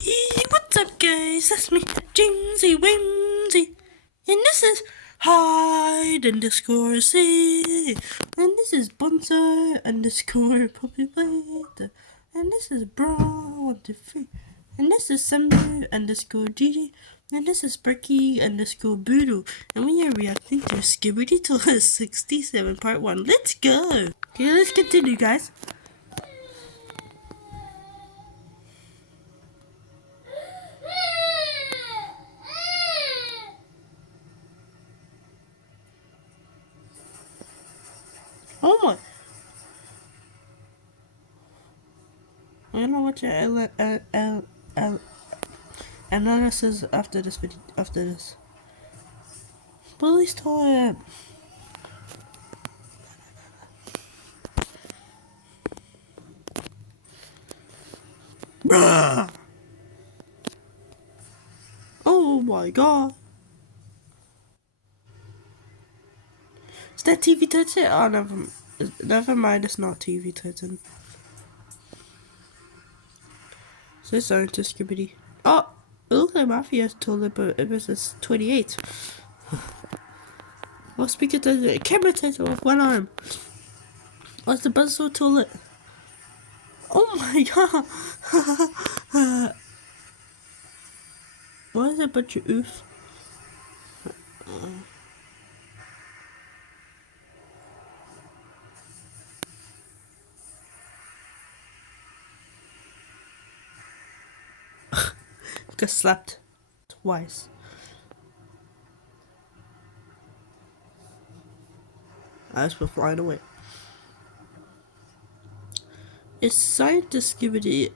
Hey, what's up, guys? That's me, Jamesy Whimsy, and this is Hide underscore C, and this is bunzo underscore Puppy Plate, and this is bron 123, and this is samu underscore Gigi, and this is sparky underscore boodle, and we are reacting to Skibidi to 67 part 1. Let's go! Okay, let's continue, guys. Oh my! I'm gonna watch analysis after this video. After this, police toilet. Bruh. Oh my god! Is that TV Titan? Oh, never mind. It's not TV Titan. So it's scientist skibidi. Oh, it looks like Mafia's toilet, but it was 28. Oh, speaker titan, camera titan with one arm. What's the bunzo toilet? Oh my god! Why is there a bunch of oof? Got slapped twice. Eyes were flying away. It's scientist skibidi.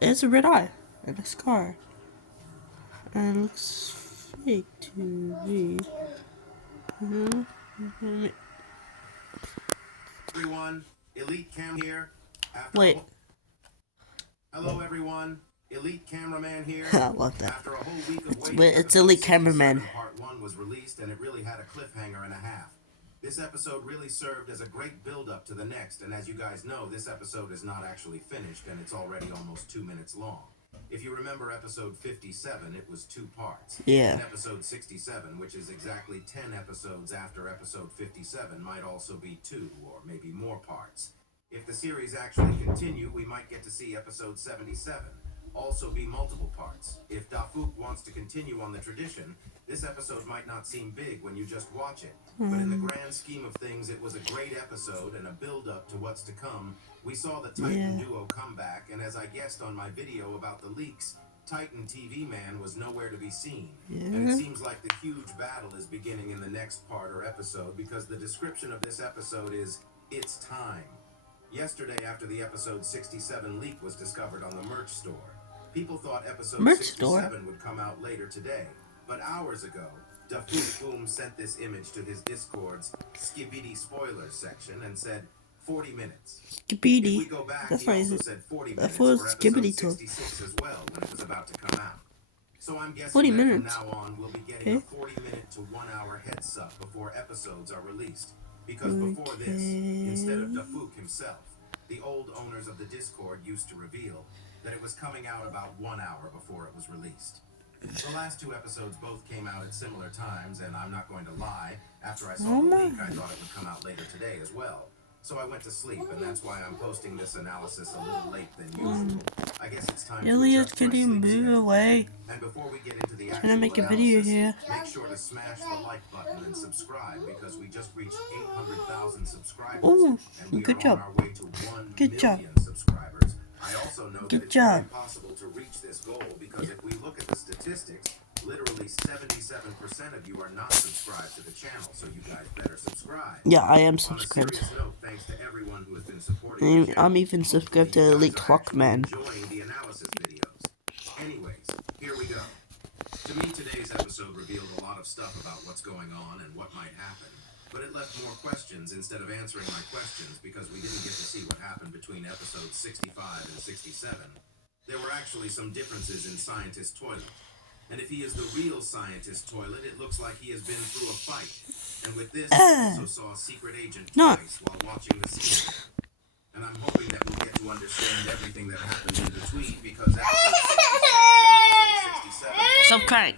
It has a red eye and a scar. And it looks fake to me. Everyone, Elite Cam here. Wait. Hello everyone, Elite Cameraman here. I love that. After a whole week of waiting, It's Elite Cameraman. Part 1 was released and it really had a cliffhanger and a half. This episode really served as a great build-up to the next, and as you guys know, this episode is not actually finished and it's already almost 2 minutes long. If you remember episode 57, it was 2 parts. Yeah. And episode 67, which is exactly 10 episodes after episode 57, might also be 2 or maybe more parts. If the series actually continue, we might get to see episode 77 also be multiple parts. If Dafuk wants to continue on the tradition, this episode might not seem big when you just watch it. But in the grand scheme of things, it was a great episode and a build-up to what's to come. We saw the Titan duo come back, and as I guessed on my video about the leaks, Titan TV Man was nowhere to be seen. And it seems like the huge battle is beginning in the next part or episode, because the description of this episode is, "It's time." Yesterday, after the episode 67 leak was discovered on the merch store, people thought episode 67 would come out later today. But hours ago, Dafuk Boom sent this image to his Discord's Skibidi spoilers section and said 40 minutes. Skibidi. If we go back, That's he why also said 40 minutes for for Skibidi episode 66 as well when it was about to come out. So I'm guessing 40 that minutes. from now on we'll be getting a 40-minute to 1-hour heads up before episodes are released. Because before this, instead of Dafuk himself, the old owners of the Discord used to reveal that it was coming out about 1 hour before it was released. The last 2 episodes both came out at similar times, and I'm not going to lie, after I saw the leak, I thought it would come out later today as well. So I went to sleep, and that's why I'm posting this analysis a little late than usual. I guess it's time Ilias, can you move away? And before we get into the I'm gonna make a video here. Make sure to smash the like button and subscribe, because we just reached 800,000 subscribers. Oh, and we good are job. on our way to 1 Good job. million subscribers. I also know that it's very possible to reach this goal, because if we look at the statistics, literally 77% of you are not subscribed to the channel, so you guys better subscribe. Yeah, I am On a subscribed. serious note, thanks to everyone who has been supporting the channel. I'm even subscribed to Elite Clockman. Enjoying the analysis videos. Anyways, here we go. To me, today's episode revealed a lot of stuff about what's going on and what might happen, but it left more questions instead of answering my questions, because we didn't get to see what happened between episodes 65 and 67. There were actually some differences in Scientist Toilet. And if he is the real Scientist Toilet, it looks like he has been through a fight. And with this, I also saw a secret agent twice while watching the scene. And I'm hoping that we'll get to understand everything that happened in between, because episode 66 myself crying.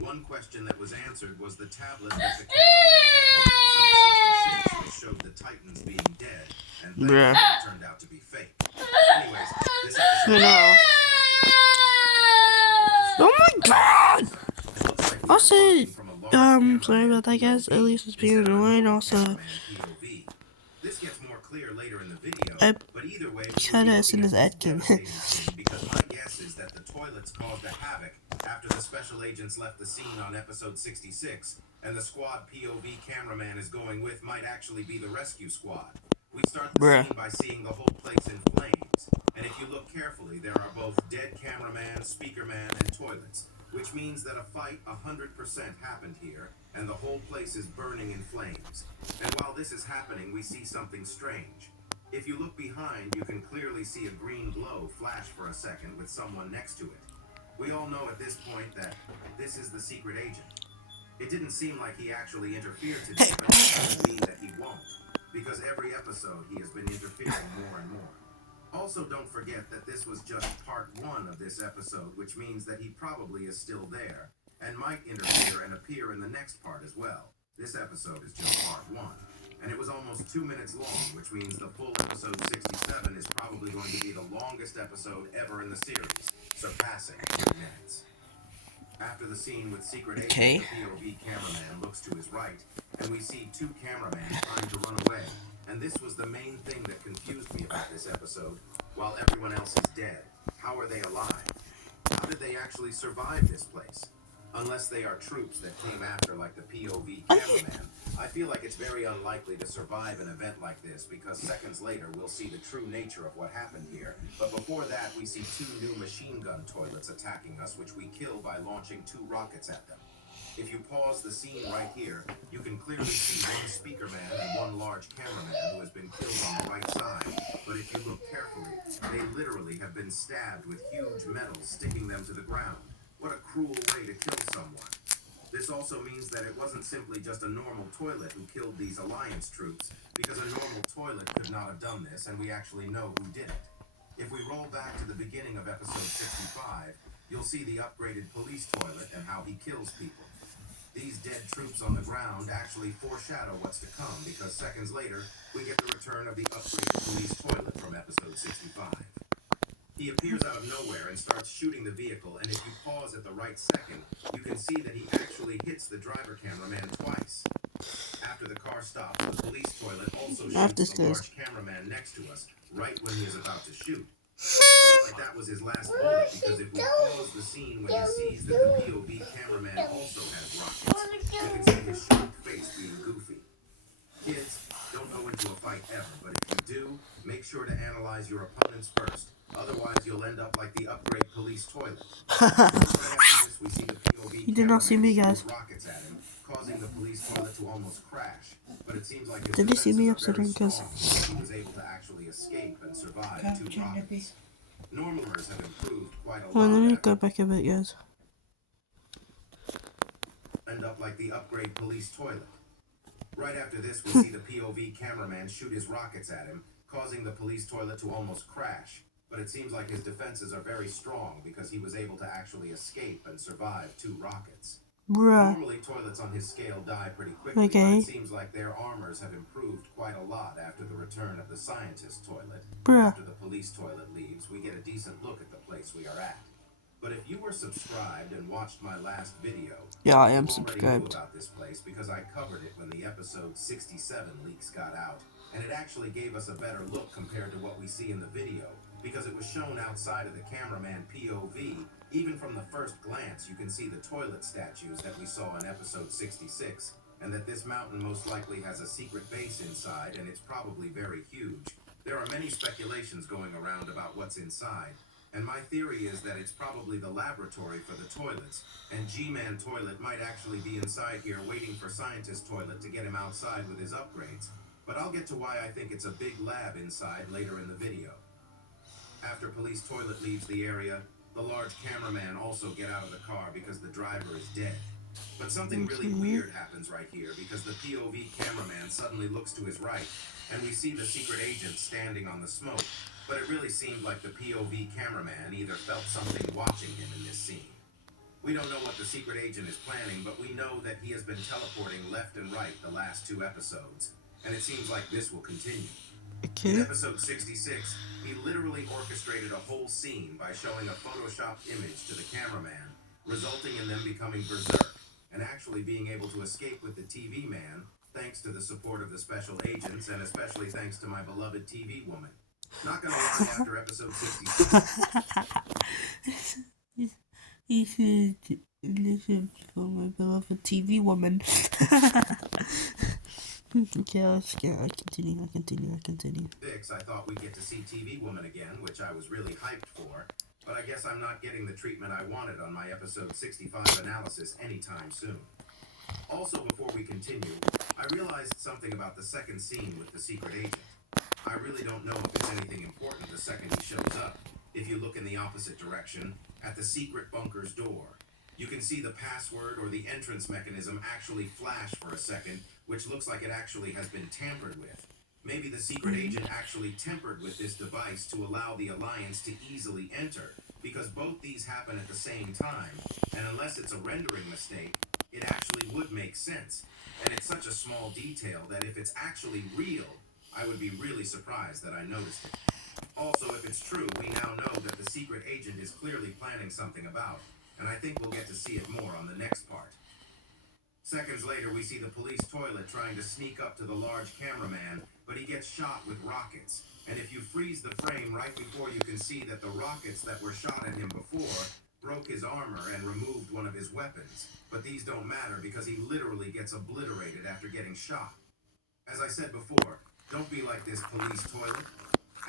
One question that was answered was the tablet that the cameraman had in episode 66, which showed the Titans being dead, and that turned out to be fake. Anyways, this episode... Oh my god! Also, sorry about that, guys. At least it's being annoying. Also, this gets more clear later in the video, but either way, kind of as soon as that came. Because my guess is that the toilets caused a havoc after the special agents left the scene on episode 66, and the squad POV cameraman is going with might actually be the rescue squad. We start the scene by seeing the whole place in flames, and if you look carefully, there are both dead cameraman, speakerman, and toilets, which means that a fight 100% happened here, and the whole place is burning in flames. And while this is happening, we see something strange. If you look behind, you can clearly see a green glow flash for a second with someone next to it. We all know at this point that this is the secret agent. It didn't seem like he actually interfered today, but it doesn't mean that he won't, because every episode he has been interfering more and more. Also, don't forget that this was just part 1 of this episode, which means that he probably is still there, and might interfere and appear in the next part as well. This episode is just part 1, and it was almost 2 minutes long, which means the full episode 67 is probably going to be the longest episode ever in the series, surpassing 2 minutes. After the scene with Secret Agent, the POV cameraman looks to his right, and we see 2 cameramen trying to run away. And this was the main thing that confused me about this episode. While everyone else is dead, how are they alive? How did they actually survive this place? Unless they are troops that came after, like the POV cameraman, I feel like it's very unlikely to survive an event like this, because seconds later we'll see the true nature of what happened here. But before that, we see 2 new machine gun toilets attacking us, which we kill by launching 2 rockets at them. If you pause the scene right here, you can clearly see 1 speaker man and 1 large cameraman who has been killed on the right side. But if you look carefully, they literally have been stabbed with huge metals sticking them to the ground. What a cruel way to kill someone. This also means that it wasn't simply just a normal toilet who killed these Alliance troops, because a normal toilet could not have done this, and we actually know who did it. If we roll back to the beginning of episode 65, you'll see the upgraded police toilet and how he kills people. These dead troops on the ground actually foreshadow what's to come, because seconds later, we get the return of the upgraded police toilet from episode 65. He appears out of nowhere and starts shooting the vehicle, and if you pause at the right second, you can see that he actually hits the driver cameraman twice. After the car stops, the police toilet also shoots the large cameraman next to us, right when he is about to shoot. It seems like that was his last bullet, because if we pause the scene when he sees that the POV cameraman also has rockets, you can see his shocked face being goofy. Kids, don't go into a fight ever, but if you do, make sure to analyze your opponents first. Otherwise, you'll end up like the upgrade police toilet. Right after this, we see the POV you did not see me, guys. Rockets at him, causing the police toilet to almost crash. But it seems like his did you see me upside down? Because he was able to actually escape and survive 2 rockets. Normalers have improved quite a lot. Well, let me go back a bit, guys. End up like the upgrade police toilet. Right after this, we see the POV cameraman shoot his rockets at him, causing the police toilet to almost crash. But it seems like his defenses are very strong, because he was able to actually escape and survive 2 rockets. Normally, toilets on his scale die pretty quickly, but it seems like their armors have improved quite a lot after the return of the scientist toilet. After the police toilet leaves, we get a decent look at the place we are at. But if you were subscribed and watched my last video, I am you already subscribed. knew about this place, because I covered it when the episode 67 leaks got out, and it actually gave us a better look compared to what we see in the video, because it was shown outside of the cameraman POV. Even from the first glance, you can see the toilet statues that we saw in episode 66, and that this mountain most likely has a secret base inside, and it's probably very huge. There are many speculations going around about what's inside, and my theory is that it's probably the laboratory for the toilets, and G-Man Toilet might actually be inside here waiting for Scientist Toilet to get him outside with his upgrades. But I'll get to why I think it's a big lab inside later in the video. After Police Toilet leaves the area, the large cameraman also get out of the car because the driver is dead. But something really weird happens right here, because the POV cameraman suddenly looks to his right, and we see the secret agent standing on the smoke. But it really seemed like the POV cameraman either felt something watching him in this scene. We don't know what the secret agent is planning, but we know that he has been teleporting left and right the last 2 episodes, and it seems like this will continue. In Okay. episode 66, he literally orchestrated a whole scene by showing a photoshopped image to the cameraman, resulting in them becoming berserk and actually being able to escape with the TV man, thanks to the support of the special agents, and especially thanks to my beloved TV woman. Not gonna lie, after episode 66... He said, listen for my beloved TV woman. Okay, I continue. I thought we'd get to see TV Woman again, which I was really hyped for, but I guess I'm not getting the treatment I wanted on my episode 65 analysis anytime soon. Also, before we continue, I realized something about the second scene with the secret agent. I really don't know if it's anything important the second he shows up. If you look in the opposite direction, at the secret bunker's door, you can see the password or the entrance mechanism actually flash for a second, which looks like it actually has been tampered with. Maybe the secret agent actually tampered with this device to allow the Alliance to easily enter, because both these happen at the same time, and unless it's a rendering mistake, it actually would make sense. And it's such a small detail that if it's actually real, I would be really surprised that I noticed it. Also, if it's true, we now know that the secret agent is clearly planning something about, and I think we'll get to see it more on the next part. Seconds later, we see the police toilet trying to sneak up to the large cameraman, but he gets shot with rockets. And if you freeze the frame right before, you can see that the rockets that were shot at him before broke his armor and removed one of his weapons. But these don't matter because he literally gets obliterated after getting shot. As I said before, don't be like this police toilet.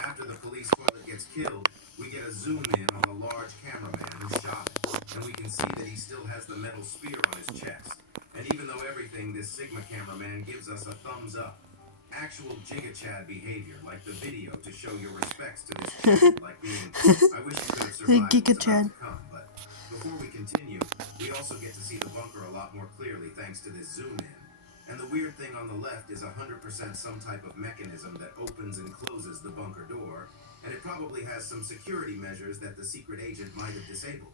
After the police toilet gets killed, we get a zoom in on the large cameraman who shot him, and we can see that he still has the metal spear on his chest. And even though everything, this Sigma cameraman gives us a thumbs up. Actual Giga Chad behavior, like the video to show your respects to this chad, like being, I wish you could have survived Giga what's Chad. about to come. But before we continue, we also get to see the bunker a lot more clearly thanks to this zoom in. And the weird thing on the left is 100% some type of mechanism that opens and closes the bunker door, and it probably has some security measures that the secret agent might have disabled.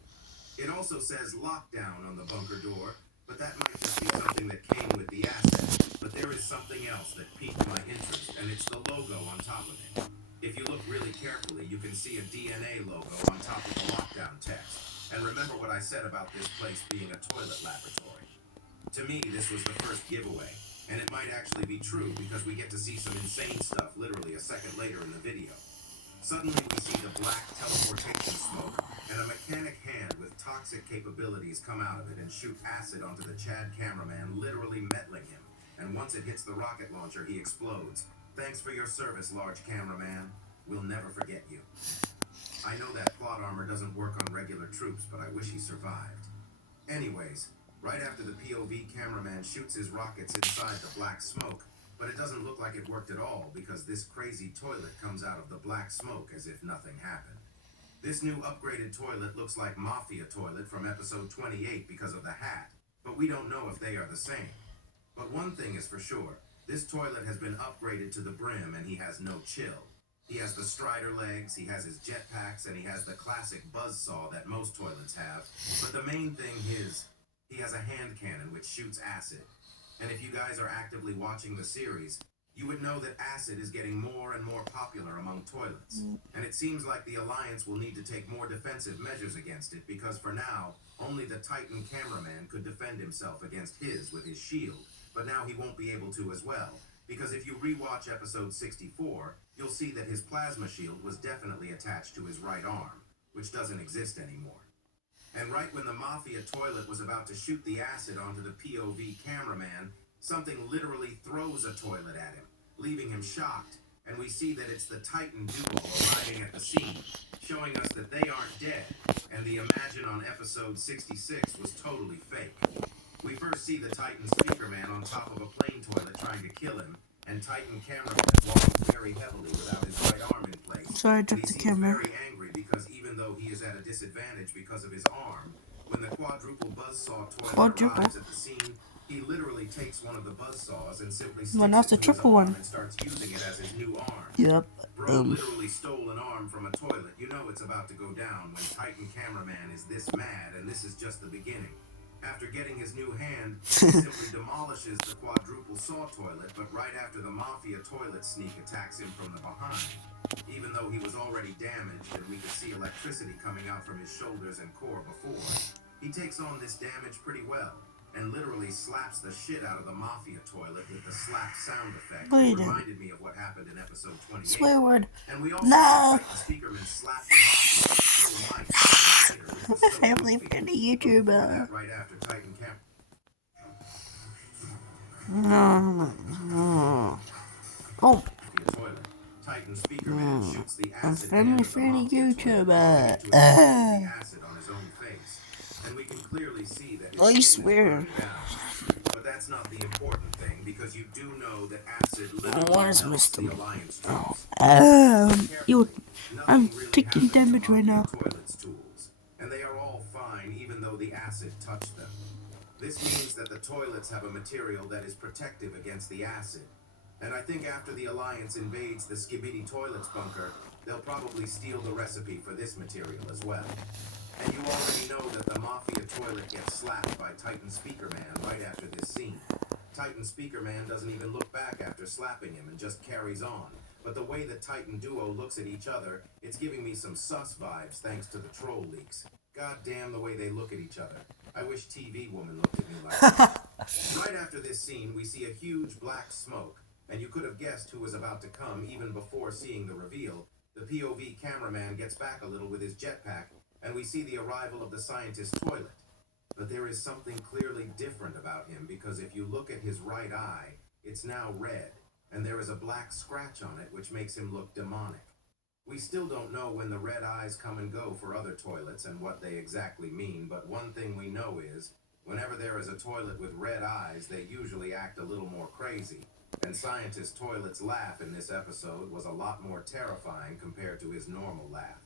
It also says lockdown on the bunker door, but that might just be something that came with the asset. But there is something else that piqued my interest, and it's the logo on top of it. If you look really carefully, you can see a DNA logo on top of the lockdown text. And remember what I said about this place being a toilet laboratory. To me, this was the first giveaway, and it might actually be true because we get to see some insane stuff literally a second later in the video. Suddenly we see the black teleportation smoke, and a mechanic hand with toxic capabilities come out of it and shoot acid onto the Chad cameraman, literally mettling him. And once it hits the rocket launcher, he explodes. Thanks for your service, large cameraman. We'll never forget you. I know that plot armor doesn't work on regular troops, but I wish he survived. Anyways, right after the POV cameraman shoots his rockets inside the black smoke, but it doesn't look like it worked at all because this crazy toilet comes out of the black smoke as if nothing happened. This new upgraded toilet looks like Mafia Toilet from episode 28 because of the hat, but we don't know if they are the same. But one thing is for sure, this toilet has been upgraded to the brim and he has no chill. He has the strider legs, he has his jetpacks, and he has the classic buzzsaw that most toilets have. But the main thing is, he has a hand cannon which shoots acid. And if you guys are actively watching the series, you would know that acid is getting more and more popular among toilets. And it seems like the Alliance will need to take more defensive measures against it because for now, only the Titan cameraman could defend himself against his with his shield. But now he won't be able to as well, because if you rewatch episode 64, you'll see that his plasma shield was definitely attached to his right arm, which doesn't exist anymore. And right when the Mafia toilet was about to shoot the acid onto the POV cameraman, something literally throws a toilet at him, leaving him shocked, and we see that it's the Titan duo arriving at the scene, showing us that they aren't dead, and the Imagine on episode 66 was totally fake. We first see the Titan speaker man on top of a plane toilet trying to kill him, and Titan cameraman walking very heavily without his right arm in place. Sorry, I dropped the camera. Very angry because even though he is at a disadvantage because of his arm, When the quadruple buzzsaw toilet Quadruple. arrives at the scene, he literally takes one of the buzzsaws and simply sticks Well, that's it the to his triple arm one. and starts using it as his new arm. Yep. Bro literally stole an arm from a toilet. You know it's about to go down when Titan Cameraman is this mad, and this is just the beginning. After getting his new hand, he simply demolishes the quadruple saw toilet, but right after the Mafia toilet sneak attacks him from the behind. Even though he was already damaged and we could see electricity coming out from his shoulders and core before, he takes on this damage pretty well and literally slaps the shit out of the Mafia toilet with the slap sound effect. It reminded me of what happened in episode 28. Swear word. And we also No. Speakerman slapped the Mafia with the Family friendly YouTuber. right after Titan Camp. Oh. Toilet. Titan Speakerman shoots the I'm acid family friendly YouTuber. acid on his own face. And we can clearly see that I swear. But that's not the important thing, because you do know that acid literally Where's melts Mr. the Alliance troops. I'm Nothing really taking happens to damage right now. Mafia toilets tools, and they are all fine even though the acid touched them. This means that the toilets have a material that is protective against the acid. And I think after the Alliance invades the Skibidi Toilets bunker, they'll probably steal the recipe for this material as well. And you already know that the Mafia toilet gets slapped by Titan Speakerman right after this scene. Titan Speakerman doesn't even look back after slapping him and just carries on. But the way the Titan duo looks at each other, it's giving me some sus vibes thanks to the troll leaks. God damn the way they look at each other. I wish TV Woman looked at me like that. Right after this scene, we see a huge black smoke. And you could have guessed who was about to come even before seeing the reveal. The POV cameraman gets back a little with his jetpack, and we see the arrival of the scientist's toilet. But there is something clearly different about him, because if you look at his right eye, it's now red, and there is a black scratch on it which makes him look demonic. We still don't know when the red eyes come and go for other toilets and what they exactly mean, but one thing we know is, whenever there is a toilet with red eyes, they usually act a little more crazy. And Scientist Toilet's laugh in this episode was a lot more terrifying compared to his normal laugh.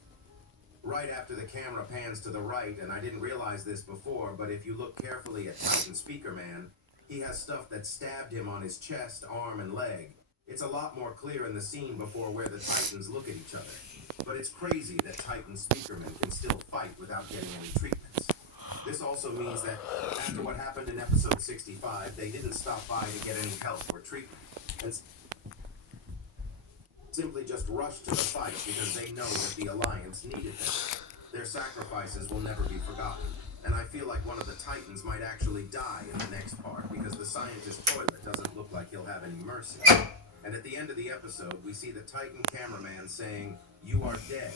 Right after the camera pans to the right, and I didn't realize this before, but if you look carefully at Titan Speakerman, he has stuff that stabbed him on his chest, arm, and leg. It's a lot more clear in the scene before where the Titans look at each other. But it's crazy that Titan Speakerman can still fight without getting any treatments. This also means that after what happened in episode 65, they didn't stop by to get any help or treatment. And simply just rushed to the fight because they know that the Alliance needed them. Their sacrifices will never be forgotten. And I feel like one of the Titans might actually die in the next part because the scientist toilet doesn't look like he'll have any mercy. And at the end of the episode, we see the Titan cameraman saying, "You are dead,"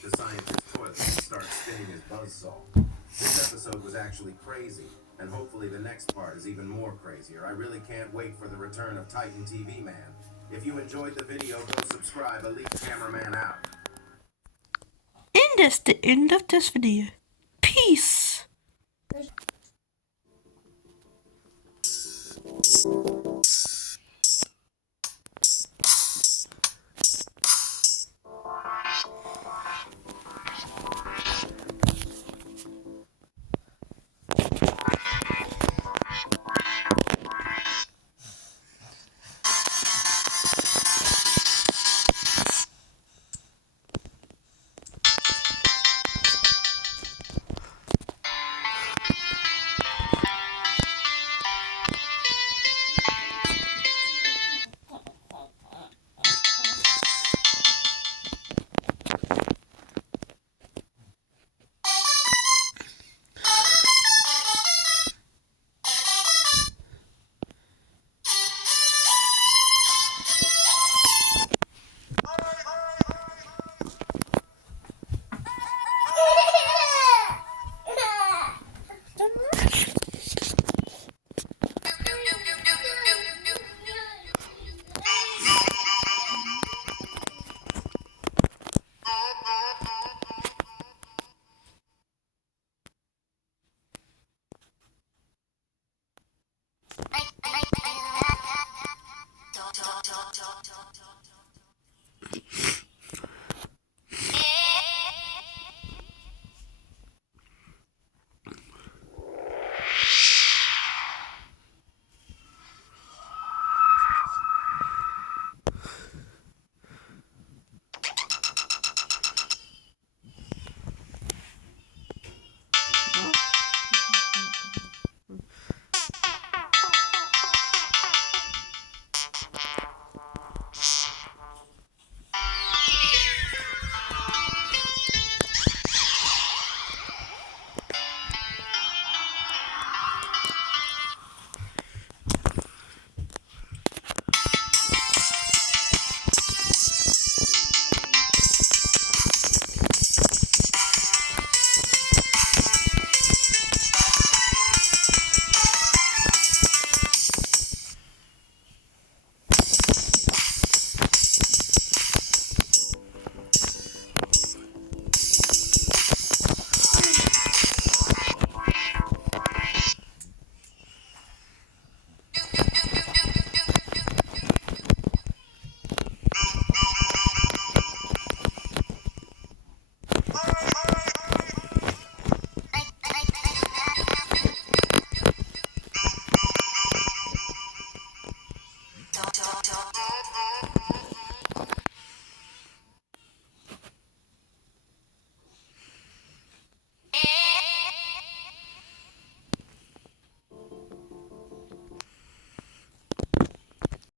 to scientist toilet and starts spinning his buzzsaw. This episode was actually crazy, and hopefully the next part is even more crazier. I really can't wait for the return of Titan TV Man. If you enjoyed the video, go subscribe. Elite Cameraman out. And that's the end of this video. Peace.